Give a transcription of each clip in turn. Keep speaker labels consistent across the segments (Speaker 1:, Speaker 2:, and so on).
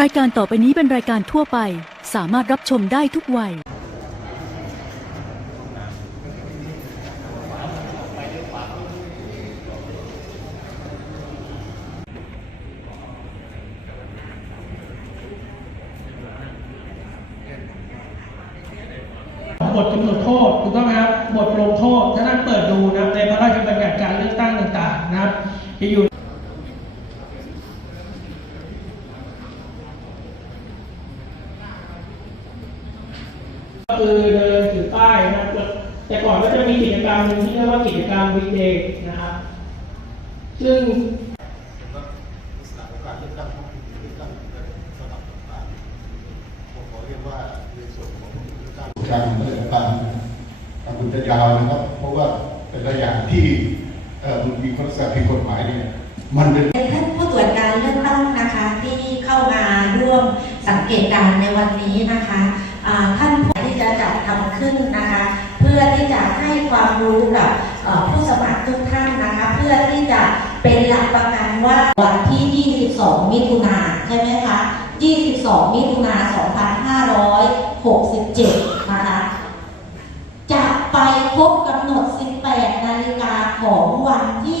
Speaker 1: รายการต่อไปนี้เป็นรายการทั่วไป สามารถรับชมได้ทุกวัย
Speaker 2: บทกำหนดโทษถูกต้องไหมครับบทลงโทษถ้าท่านเปิดดูนะครับในพระราชบัญญัติการเลือกตั้งต่างๆนะครับจะอยู่ คือเดินถือป้ายนะครับแต่ก่อนก็จะมีกิจกรรมหนึ่งที่เรียกว่ากิจกรรมวีเดย์นะครับซึ่ง
Speaker 3: กษณะของการเลือกตั้งท้องถิ่นเลือกตั้งสลับต่างๆผมขอเรียกว่าในส่วนของเลือกตั้งการเลือกตั้งทางคุณจะยาวนะครับ เพราะว่าแต่ละอย่างที่มันมีข้อสั่งผิดกฎหมายเนี่ยมันเป็น
Speaker 4: เป็นท่านผู้ตรวจการเลือกตั้งนะคะที่เข้ามาร่วมสังเกตการณ์ในวันนี้นะคะอ่าท่านผู้ที่จะจัดทำขึ้นนะคะ เพื่อที่จะให้ความ รู้กับผู้สมัครทุกท่านนะคะ เพื่อที่จะเป็นหลักประกันว่าวันที่ 22 มิถุนาใช่ไหมคะ 22 มิถุนา2567 นะคะจะไปครบกำหนด 18 นาฬิกาของวันที่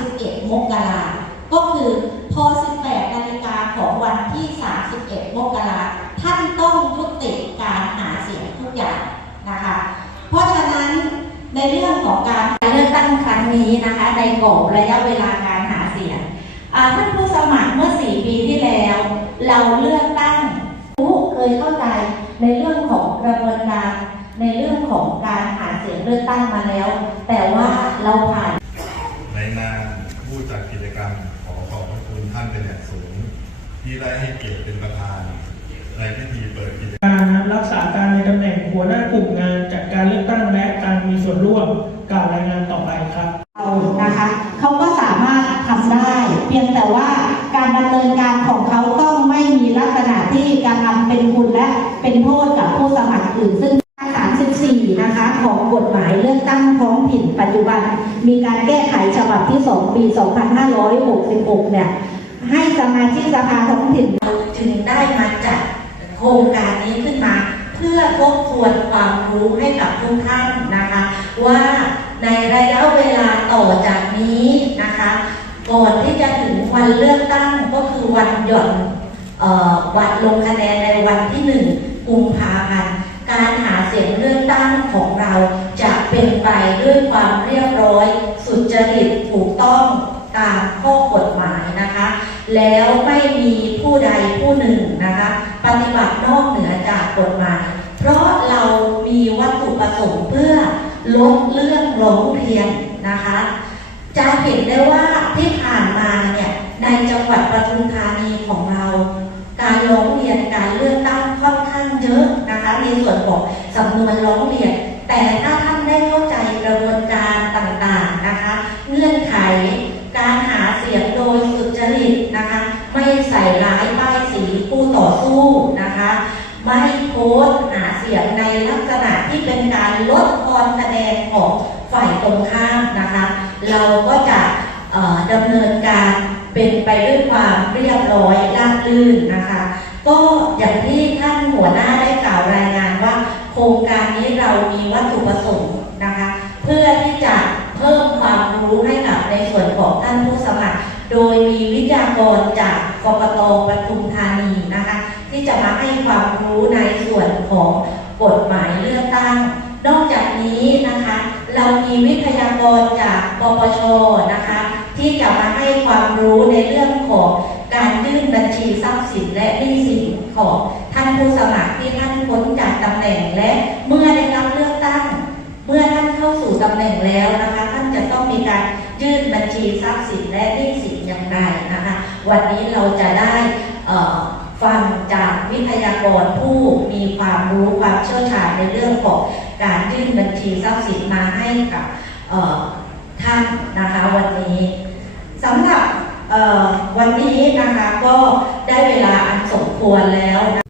Speaker 4: 31 มกราก็คือพอ 18 นาฬิกาของวันที่ 31 มกราท่านต้องยุติการหาเสียงทุกอย่างนะคะ เพราะฉะนั้นใน เรื่องของการเลือกตั้งครั้งนี้นะคะในกรอบระยะเวลาการหาเสียงอ่าท่านผู้สมัครเมื่อ 4 ปีที่แล้ว เราเลือกตั้งรู้เคยเข้าใจในเรื่องของกระบวนการในเรื่องของการหาเสียงเลือกตั้งมาแล้ว แต่ว่าเราผ่าน
Speaker 5: ในนามผู้จัดกิจกรรมขอขอบพระคุณท่านเป็นอย่างสูง ที่ได้ให้เกียรติเป็นประธานในพิธีเปิดกิจกรรม
Speaker 2: การรักษาการในตำแหน่งหัวหน้ากลุ่มงานจัดการเลือกตั้งและการ มีส่วนร่วมกาวรายงานต่อไปครับ
Speaker 4: เรานะคะเขาก็สามารถทำได้ เพียงแต่ว่าการดำเนินการของเขาต้องไม่มีลักษณะที่การทำเป็นคุณและเป็นโทษกับผู้สมัครอื่นซึ่งมาตรา34นะคะของกฎหมายเลือกตั้งท้องถิ่นปัจจุบัน มีการแก้ไขฉบับที่ 2 ปี 2566 เนี่ย ให้สมาชิกสภาท้องถิ่นถึงได้มาจัดโครงการนี้ขึ้นมา เพื่อทบทวนความรู้ให้กับทุกท่านนะคะ ว่าในระยะเวลาต่อจากนี้นะคะ ก่อนที่จะถึงวันเลือกตั้งก็คือวัน หย่อนออวันลงคะแนนในวันที่หนึ่งกุมภาพันธ์การหาเสียงเลือกตั้งของเราจะเป็นไปด้วยความเรียบร้อย สุจริตถูกต้องตามข้อกฎหมายนะคะ แล้วไม่มีผู้ใดผู้หนึ่งนะคะ ปฏิบัตินอกเหนือจากกฎหมาย เพราะเรามีวัตถุประสงค์เพื่อลดเรื่องร้องเรียนนะคะ จะเห็นได้ว่าที่ผ่านมาเนี่ยในจังหวัดปทุมธานีของเรา การร้องเรียนการเลือกตั้งค่อนข้างเยอะนะคะ ใน ส่วนของสำนวนร้องเรียน แต่ถ้าท่านได้เข้าใจกระบวนการต่างๆนะคะ เงื่อนไข การหาเสียงโดยสุจริตนะคะ ไม่ใส่ร้ายป้ายสีผู้ต่อสู้นะคะ ไม่โพสหาเสียงในลักษณะที่เป็นการลดทอนคะแนนของฝ่ายตรงข้ามนะคะ เราก็จะดำเนินการเป็นไปด้วยความเรียบร้อยราบรื่นนะคะ ก็อย่างที่ท่านหัวหน้าได้กล่าวราย รงการนี้เรามีวัตถุประสงค์นะคะ เพื่อที่จะเพิ่มความรู้ให้กับในส่วนของท่านผู้สมัคร โดยมีวิทยากรจากกกตปทุมธานีนะคะ ที่จะมาให้ความรู้ในส่วนของกฎหมายเลือกตั้ง นอกจากนี้นะคะ เรามีวิทยากรจากปปชนะคะ ที่จะมาให้ความรู้ในเรื่องของการยื่นบัญชีทรัพย์สินและหนี้สินของท่านผู้สมัคร แหน่งและเมื่อได้รับเลือกตั้ง เมื่อท่านเข้าสู่ตำแหน่งแล้วนะคะ ท่านจะต้องมีการยื่นบัญชีทรัพย์สินและหนี้สินอย่างไรนะคะ วันนี้เราจะได้ฟังจากวิทยากรผู้มีความรู้ความเชี่ยวชาญในเรื่องของการยื่นบัญชีทรัพย์สินมาให้กับท่านนะคะวันนี้สำหรับวันนี้นะคะก็ได้เวลาอันสมควรแล้ว